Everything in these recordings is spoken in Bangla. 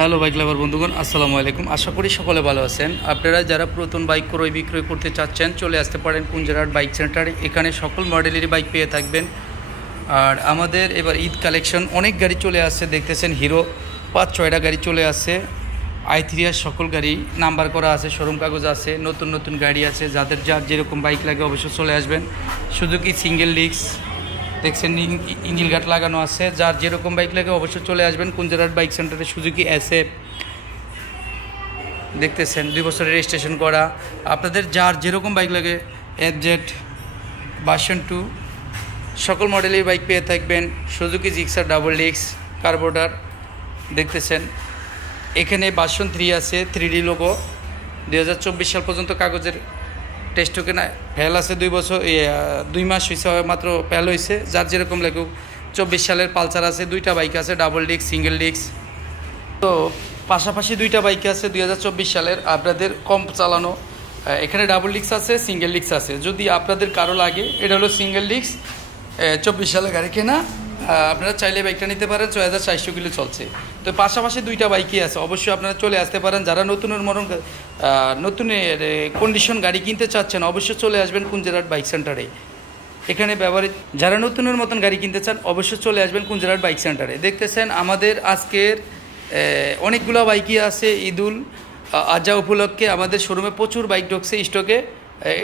হ্যালো বাইক লাভার বন্ধুগণ, আসসালামু আলাইকুম। আশা করি সকলে ভালো আছেন। আপনারা যারা নতুন বাইক ক্রয় বিক্রয় করতে চাচ্ছেন চলে আসতে পারেন কুঞ্জারহাট বাইক সেন্টারে। এখানে সকল মডেলেরই বাইক পেয়ে থাকবেন। আর আমাদের এবার ঈদ কালেকশন অনেক গাড়ি চলে আসছে, দেখতেছেন হিরো 5-6টা গাড়ি চলে আসছে। i3 সকল গাড়ি নাম্বার করা আছে, শোরুম কাগজ আছে, নতুন নতুন গাড়ি আছে। যার যেরকম বাইক লাগে অবশ্যই চলে আসবেন। সুজুকি সিঙ্গেল ডিস্ক দেখছেন, ইঞ্জিল গাট লাগানো আছে। যার যেরকম বাইক লাগে অবশ্যই চলে আসবেন কুঞ্জারহাট বাইক সেন্টারে। সুজুকি SF দেখতেছেন 2 বছরের রেজিস্ট্রেশন করা। আপনাদের যার যেরকম বাইক লাগে FZ ভার্সন 2 সকল মডেলের বাইক পেয়ে থাকবেন। Suzuki Gixxer double disc carburettor দেখতেছেন। এখানে ভার্সন 3 আছে, 3D লোগো। 2024 সাল পর্যন্ত কাগজের টেস্ট টোকেন ফেল আছে। 2 মাস হয়েছে মাত্র ফেল হয়েছে। যার যেরকম লাগুক 24 সালের পালসার আছে, 2টা বাইক আছে, ডাবল ডিস্ক সিঙ্গেল ডিস্ক। তো পাশাপাশি 2টা বাইক আছে 2024 সালের আপনাদের কম চালানো। এখানে ডাবল ডিস্ক আছে, সিঙ্গেল ডিস্ক আছে। যদি আপনাদের কারো লাগে, এটা হলো সিঙ্গেল ডিস্ক 24 সালের গাড়ি কেনা, আপনারা চাইলে বাইকটা নিতে পারেন। 6400 কিলো চলছে। তো পাশাপাশি 2টা বাইকই আছে, অবশ্যই আপনারা চলে আসতে পারেন। যারা নতুন কন্ডিশন গাড়ি কিনতে চাচ্ছেন অবশ্যই চলে আসবেন কুঞ্জারহাট বাইক সেন্টারে। এখানে যারা নতুনের মতন গাড়ি কিনতে চান অবশ্যই চলে আসবেন কুঞ্জারহাট বাইক সেন্টারে। দেখতেছেন আমাদের আজকের অনেকগুলো বাইকই আছে। ঈদুল আজহা উপলক্ষে আমাদের শোরুমে প্রচুর বাইক ঢুকছে স্টকে।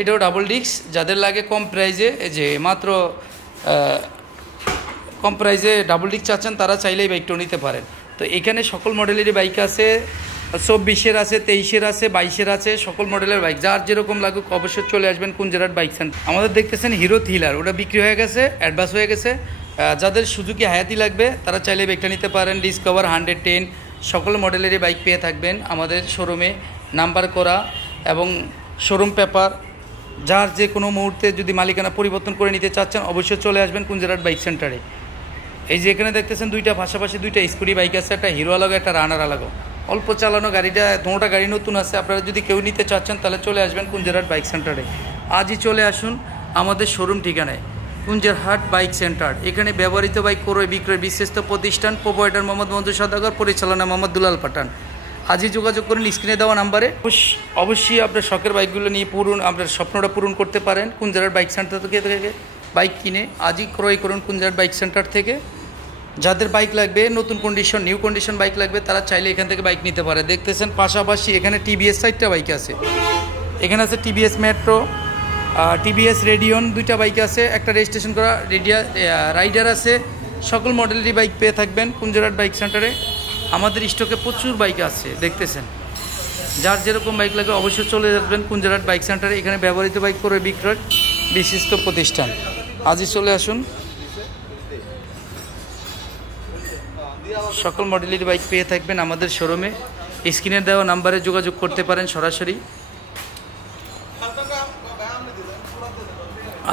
এটাও ডাবল ডিস্ক। যাদের লাগে কম প্রাইজে, যে মাত্র কম প্রাইজে ডাবল ডিস্ক চাচ্ছেন তারা চাইলেই বাইকটাও নিতে পারেন। তো এখানে সকল মডেলেরই বাইক আছে, 24-এর আছে, 23-এর আছে, 22-এর আছে, সকল মডেলের বাইক। যার যেরকম লাগুক অবশ্যই চলে আসবেন কুঞ্জারহাট বাইক সেন্টার। আমাদের দেখতেছেন হিরো থ্রিলার, ওটা বিক্রি হয়ে গেছে, অ্যাডভান্স হয়ে গেছে। যাদের সুজুকি হায়াতি লাগবে তারা চাইলে বাইকটা নিতে পারেন। ডিসকভার 110 সকল মডেলেরই বাইক পেয়ে থাকবেন আমাদের শোরুমে, নাম্বার করা এবং শোরুম পেপার। যার যে কোনো মুহূর্তে যদি মালিকানা পরিবর্তন করে নিতে চাচ্ছেন অবশ্যই চলে আসবেন কুঞ্জারহাট বাইক সেন্টারে। এই যে এখানে দেখতেছেন পাশাপাশি 2টা স্কুটি বাইক আছে, একটা হিরো আলাগো, একটা রানার আলাগো। অল্প চালানো গাড়িটা, 2টা গাড়ি নতুন আছে। আপনারা যদি কেউ নিতে চাচ্ছেন তাহলে চলে আসবেন কুঞ্জারহাট বাইক সেন্টারে। আজই চলে আসুন আমাদের শোরুম ঠিকানায় কুঞ্জারহাট বাইক সেন্টার। এখানে ব্যবহৃত বাইক ক্রয় বিক্রয় বিশ্বস্ত প্রতিষ্ঠান। প্রোপাইটার মোহাম্মদ মঞ্জুর সওদাগর, পরিচালনা মোহাম্মদ দুলাল পাঠান। আজই যোগাযোগ করুন স্ক্রিনে দেওয়া নাম্বারে। অবশ্যই আপনার শখের বাইকগুলো নিয়ে আপনার স্বপ্নটা পূরণ করতে পারেন কুঞ্জারহাট বাইক সেন্টার থেকে বাইক কিনে। আজই ক্রয় করুন কুঞ্জারহাট বাইক সেন্টার থেকে। যাদের বাইক লাগবে, নতুন কন্ডিশন নিউ কন্ডিশন বাইক লাগবে, তারা চাইলে এখান থেকে বাইক নিতে পারে। দেখতেছেন পাশাপাশি এখানে TVS 4টা বাইক আছে। এখানে আছে TVS মেট্রো, TVS রেডিয়ন, 2টা বাইক আছে, একটা রেজিস্ট্রেশন করা রাইডার আছে। সকল মডেলেরই বাইক পেয়ে থাকবেন কুঞ্জারহাট বাইক সেন্টারে। আমাদের স্টকে প্রচুর বাইক আছে দেখতেছেন। যার যেরকম বাইক লাগে অবশ্যই চলে যাবেন কুঞ্জারহাট বাইক সেন্টারে। এখানে ব্যবহৃত বাইক ক্রয় বিক্রয় বিশিষ্ট প্রতিষ্ঠান। আজই চলে আসুন। সকল মডেলের বাইক পেয়ে থাকবেন আমাদের শোরুমে। স্ক্রিনে দেওয়া নাম্বারে যোগাযোগ করতে পারেন সরাসরি।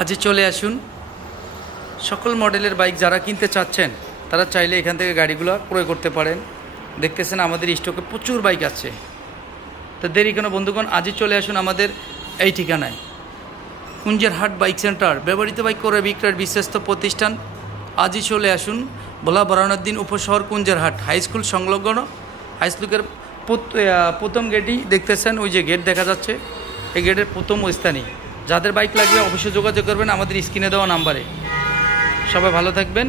আজই চলে আসুন। সকল মডেলের বাইক যারা কিনতে চাচ্ছেন তারা চাইলে এখান থেকে গাড়িগুলো ক্রয় করতে পারেন। দেখতেছেন আমাদের স্টকে প্রচুর বাইক আছে। তো দেরি কেন বন্ধুগণ, আজই চলে আসুন আমাদের এই ঠিকানায় কুঞ্জারহাট বাইক সেন্টার। ব্যবহৃত বাইক ক্রয় বিক্রয়ের বিশ্বস্ত প্রতিষ্ঠান। আজই চলে আসুন। ভোলা বরানউদ্দিন উপশহর কুঞ্জারহাট হাই স্কুল সংলগ্ন। হাই স্কুলের প্রথম গেটই দেখতেছেন, ওই যে গেট দেখা যাচ্ছে, এই গেটের প্রথম স্থানই। যাদের বাইক লাগবে অবশ্যই যোগাযোগ করবেন আমাদের স্ক্রিনে দেওয়া নাম্বারে। সবাই ভালো থাকবেন।